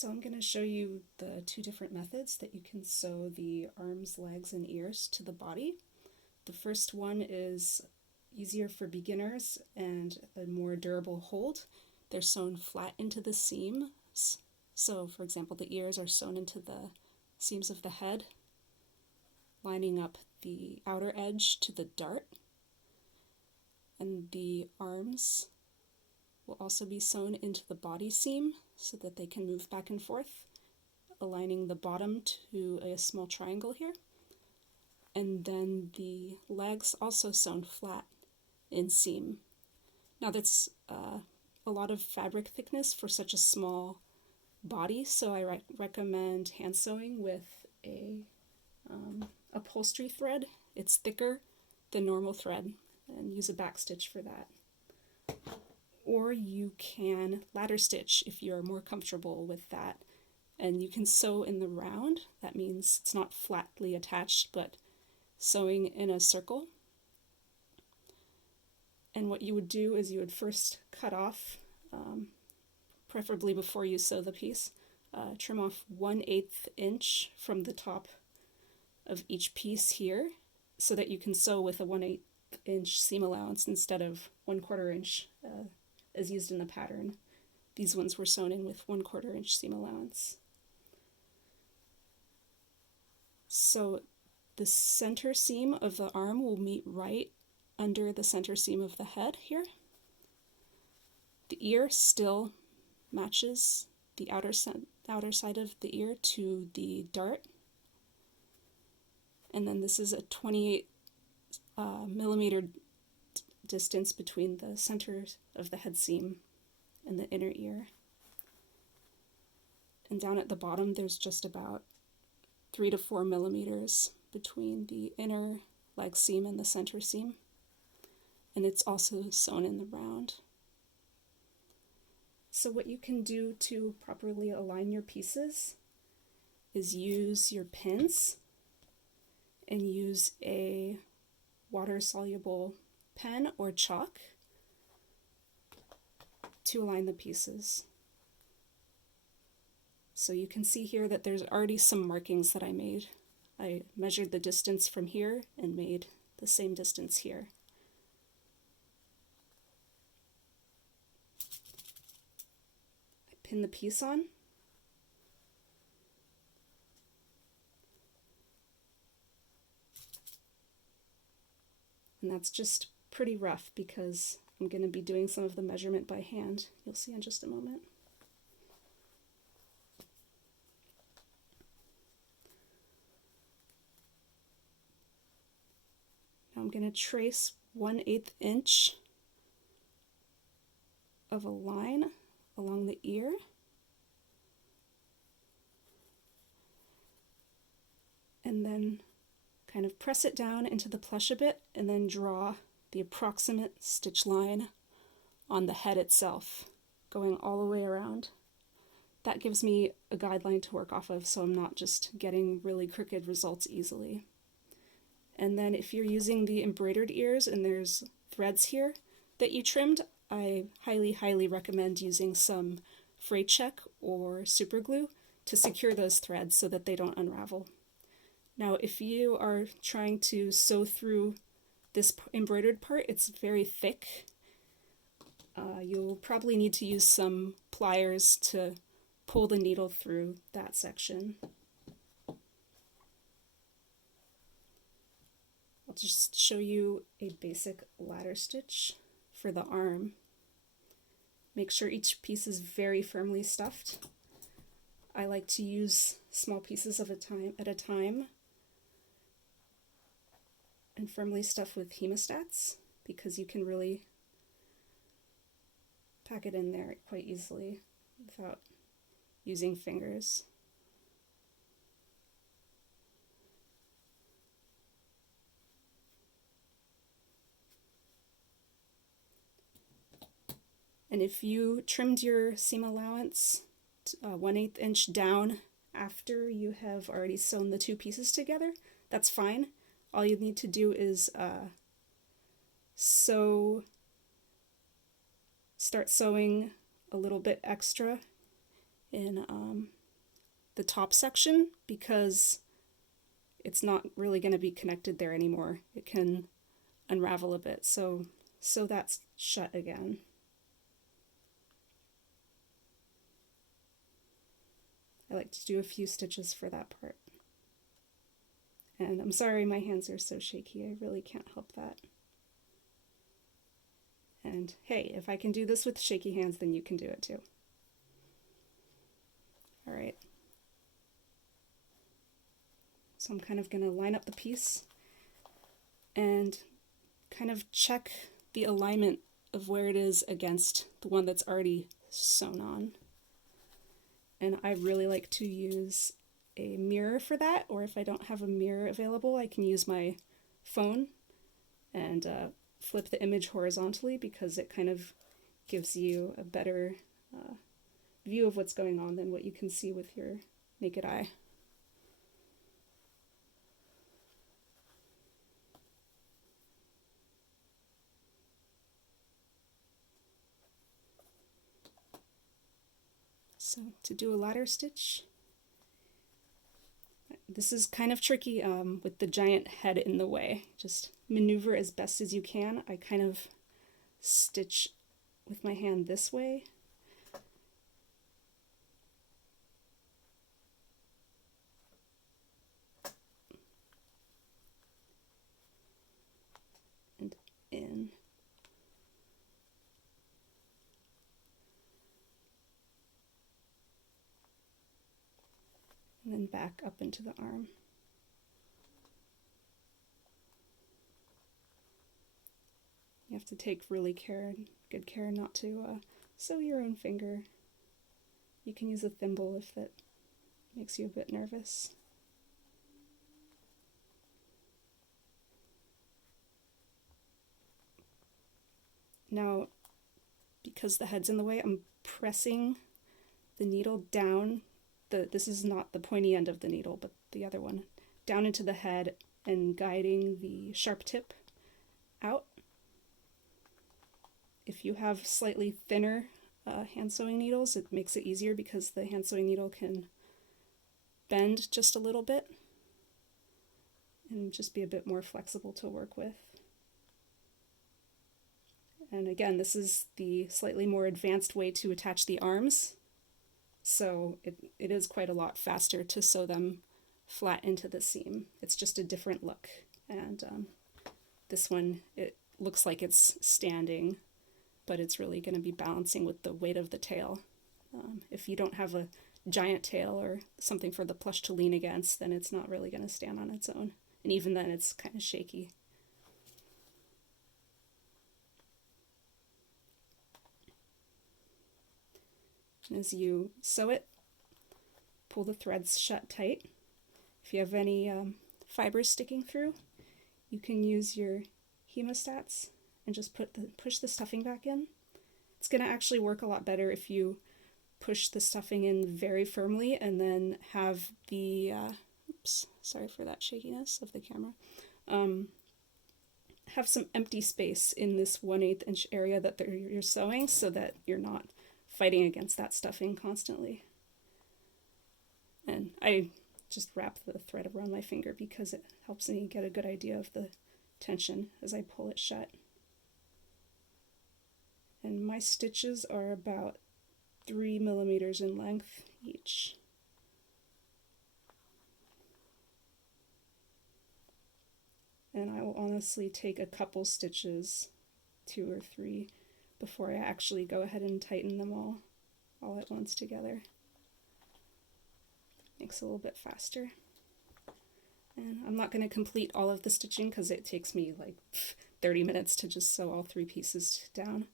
So I'm going to show you the two different methods that you can sew the arms, legs, and ears to the body. The first one is easier for beginners and a more durable hold. They're sewn flat into the seams. So for example, the ears are sewn into the seams of the head, lining up the outer edge to the dart. And the arms will also be sewn into the body seam so that they can move back and forth, aligning the bottom to a small triangle here. And then the legs also sewn flat in seam. Now that's a lot of fabric thickness for such a small body, so I recommend hand sewing with a upholstery thread. It's thicker than normal thread, and use a back stitch for that. Or you can ladder stitch if you're more comfortable with that. And you can sew in the round. That means it's not flatly attached, but sewing in a circle. And what you would do is you would first cut off, preferably before you sew the piece, trim off 1/8 inch from the top of each piece here so that you can sew with a 1/8 inch seam allowance instead of 1/4 inch as used in the pattern. These ones were sewn in with 1/4 inch seam allowance. So the center seam of the arm will meet right under the center seam of the head here. The ear still matches the outer side of the ear to the dart. And then this is a 28 millimeter distance between the center of the head seam and the inner ear. And down at the bottom there's just about 3 to 4 millimeters between the inner leg seam and the center seam. And it's also sewn in the round. So what you can do to properly align your pieces is use your pins and use a water-soluble pen or chalk to align the pieces. So you can see here that there's already some markings that I made. I measured the distance from here and made the same distance here. I pin the piece on. And that's just pretty rough because I'm going to be doing some of the measurement by hand. You'll see in just a moment. Now I'm going to trace 1/8 inch of a line along the ear. And then kind of press it down into the plush a bit and then draw the approximate stitch line on the head itself, going all the way around. That gives me a guideline to work off of so I'm not just getting really crooked results easily. And then if you're using the embroidered ears and there's threads here that you trimmed, I highly recommend using some fray check or super glue to secure those threads so that they don't unravel. Now, if you are trying to sew through this embroidered part, it's very thick. You'll probably need to use some pliers to pull the needle through that section. I'll just show you a basic ladder stitch for the arm. Make sure each piece is very firmly stuffed. I like to use small pieces at a time and firmly stuff with hemostats because you can really pack it in there quite easily without using fingers. And if you trimmed your seam allowance 1/8 inch down after you have already sewn the two pieces together, that's fine. All you need to do is start sewing a little bit extra in the top section because it's not really going to be connected there anymore. It can unravel a bit, so that's shut again. I like to do a few stitches for that part. And I'm sorry my hands are so shaky, I really can't help that. And hey, if I can do this with shaky hands, then you can do it too. All right. So I'm kind of going to line up the piece and kind of check the alignment of where it is against the one that's already sewn on. And I really like to use a mirror for that, or if I don't have a mirror available, I can use my phone and flip the image horizontally because it kind of gives you a better view of what's going on than what you can see with your naked eye. So to do a ladder stitch, this is kind of tricky with the giant head in the way. Just maneuver as best as you can. I kind of stitch with my hand this way. And in. And then back up into the arm. You have to take really good care not to sew your own finger. You can use a thimble if that makes you a bit nervous. Now, because the head's in the way, I'm pressing the needle down. This is not the pointy end of the needle, but the other one, down into the head and guiding the sharp tip out. If you have slightly thinner hand sewing needles, it makes it easier because the hand sewing needle can bend just a little bit and just be a bit more flexible to work with. And again, this is the slightly more advanced way to attach the arms. So it is quite a lot faster to sew them flat into the seam. It's just a different look. And this one, it looks like it's standing, but it's really going to be balancing with the weight of the tail. If you don't have a giant tail or something for the plush to lean against, then it's not really going to stand on its own. And even then, it's kind of shaky. As you sew it, pull the threads shut tight. If you have any fibers sticking through, you can use your hemostats and just push the stuffing back in. It's going to actually work a lot better if you push the stuffing in very firmly and then have the, oops, sorry for that shakiness of the camera, have some empty space in this 1/8 inch area that you're sewing so that you're not fighting against that stuffing constantly. And I just wrap the thread around my finger because it helps me get a good idea of the tension as I pull it shut. And my stitches are about 3 millimeters in length each. And I will honestly take a couple stitches, 2 or 3, before I actually go ahead and tighten them all at once together. Makes it a little bit faster. And I'm not going to complete all of the stitching because it takes me like 30 minutes to just sew all 3 pieces down.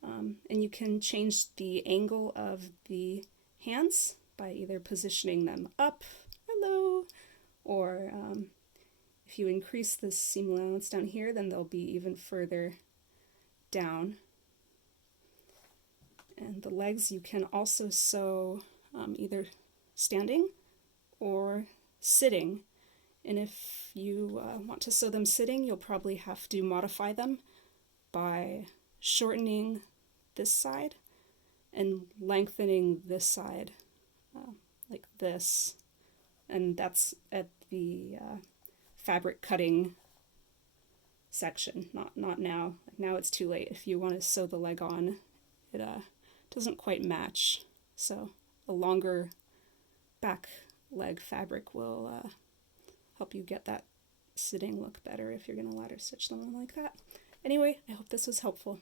And you can change the angle of the hands by either positioning them up, hello, or if you increase the seam allowance down here, then they'll be even further down. And the legs you can also sew either standing or sitting. And if you want to sew them sitting, you'll probably have to modify them by shortening this side and lengthening this side like this, and that's at the fabric cutting section, not now. Now it's too late. If you want to sew the leg on, it doesn't quite match, so a longer back leg fabric will help you get that sitting look better if you're going to ladder stitch them like that. Anyway, I hope this was helpful.